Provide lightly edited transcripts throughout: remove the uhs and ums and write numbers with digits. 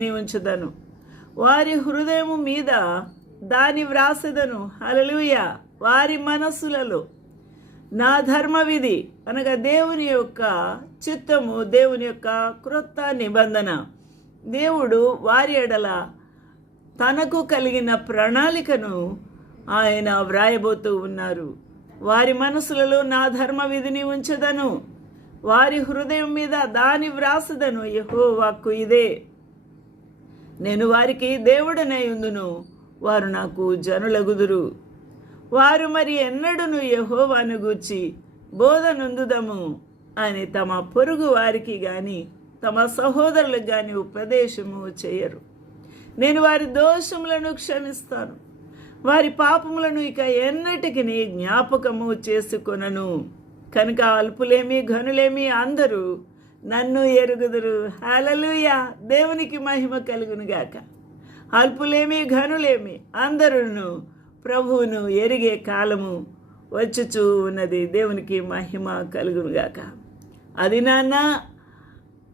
ఉంచుదను, వారి హృదయము మీద దాని వ్రాసెదను. హల్లెలూయా. వారి మనస్సులలో నా ధర్మ విధి అనగా దేవుని యొక్క చిత్తము, దేవుని యొక్క క్రొత్త నిబంధన, దేవుడు వారి ఎడల తనకు కలిగిన ప్రణాళికను ఆయన వ్రాయబోతూ ఉన్నారు. వారి మనసులలో నా ధర్మ విధిని ఉంచదను, వారి హృదయం మీద దాని వ్రాసదను. యెహోవాకు ఇదే. నేను వారికి దేవుడనై ఉందును, వారు నాకు జనులగుదురు. వారు మరి ఎన్నడూను యెహోవాను గూర్చి బోధనొందుదము అని తమ పొరుగు వారికి గాని తమ సహోదరులకు గాని ఉపదేశము చేయరు. నేను వారి దోషములను క్షమిస్తాను, వారి పాపములను ఇక ఎన్నటికి జ్ఞాపకము చేసుకొనను. కనుక అల్పులేమి ఘనులేమి అందరూ నన్ను ఎరుగుదురు. హల్లెలూయా. దేవునికి మహిమ కలుగునుగాక. అల్పులేమి ఘనులేమి అందరూ ప్రభువును ఎరిగే కాలము వచ్చుచూ ఉన్నది. దేవునికి మహిమ కలుగునుగాక. అది నాన్న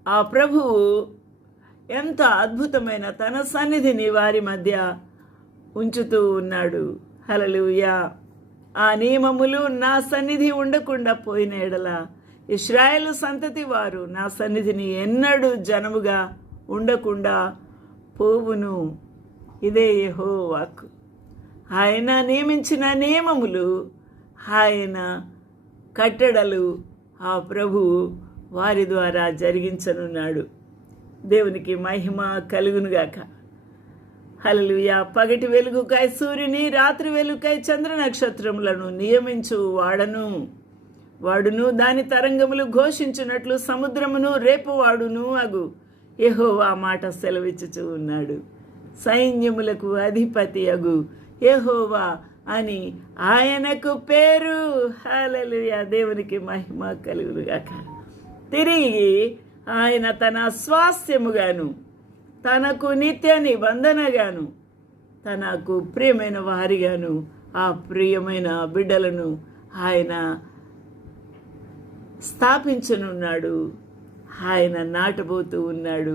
ఆ ప్రభువు ఎంత అద్భుతమైన తన సన్నిధిని వారి మధ్య ఉంచుతూ ఉన్నాడు. హల్లెలూయా. ఆ నియమములు నా సన్నిధి ఉండకుండా పోయిన ఎడల ఇశ్రాయేలు సంతతి వారు నా సన్నిధిని ఎన్నడూ జనముగా ఉండకుండా పోవును. ఇదే యెహోవాకు. ఆయన నియమించిన నియమములు, ఆయన కట్టడలు ఆ ప్రభువు వారి ద్వారా జరిగించనున్నాడు. దేవునికి మహిమ కలుగునుగాక. హల్లెలూయా. పగటి వెలుగుకై సూర్యుని, రాత్రి వెలుగుకై చంద్ర నక్షత్రములను నియమించు వాడును దాని తరంగములు ఘోషించున్నట్లు సముద్రమును రేపువాడును అగు యెహోవా మాట సెలవిచ్చుచూ ఉన్నాడు. సైన్యములకు అధిపతి అగు యెహోవా అని ఆయనకు పేరు. హల్లెలూయా. దేవునికి మహిమ కలుగునుగాక. తిరిగి ఆయన తన స్వాస్థ్యముగాను, తనకు నిత్య నిబంధనగాను, తనకు ప్రియమైన వారిగాను ఆ ప్రియమైన బిడ్డలను ఆయన స్థాపించనున్నాడు. ఆయన నాటబోతూ ఉన్నాడు.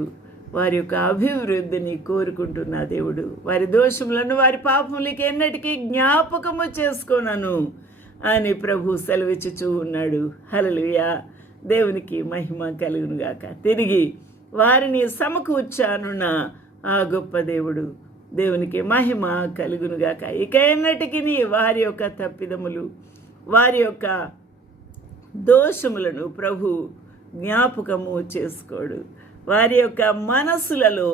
వారి యొక్క అభివృద్ధిని కోరుకుంటున్న దేవుడు వారి దోషములను, వారి పాపములకి ఎన్నటికీ జ్ఞాపకము చేసుకోనను అని ప్రభు సెలవిచ్చుచూ ఉన్నాడు. హల్లెలూయా. దేవునికి మహిమ కలుగునుగాక. తిరిగి వారిని సమకూర్చానున్న ఆ గొప్ప దేవుడు, దేవునికి మహిమ కలుగునుగాక. ఇక ఎన్నటికి వారి యొక్క తప్పిదములు, వారి యొక్క దోషములను ప్రభు జ్ఞాపకము చేసుకోడు. వారి యొక్క మనస్సులలో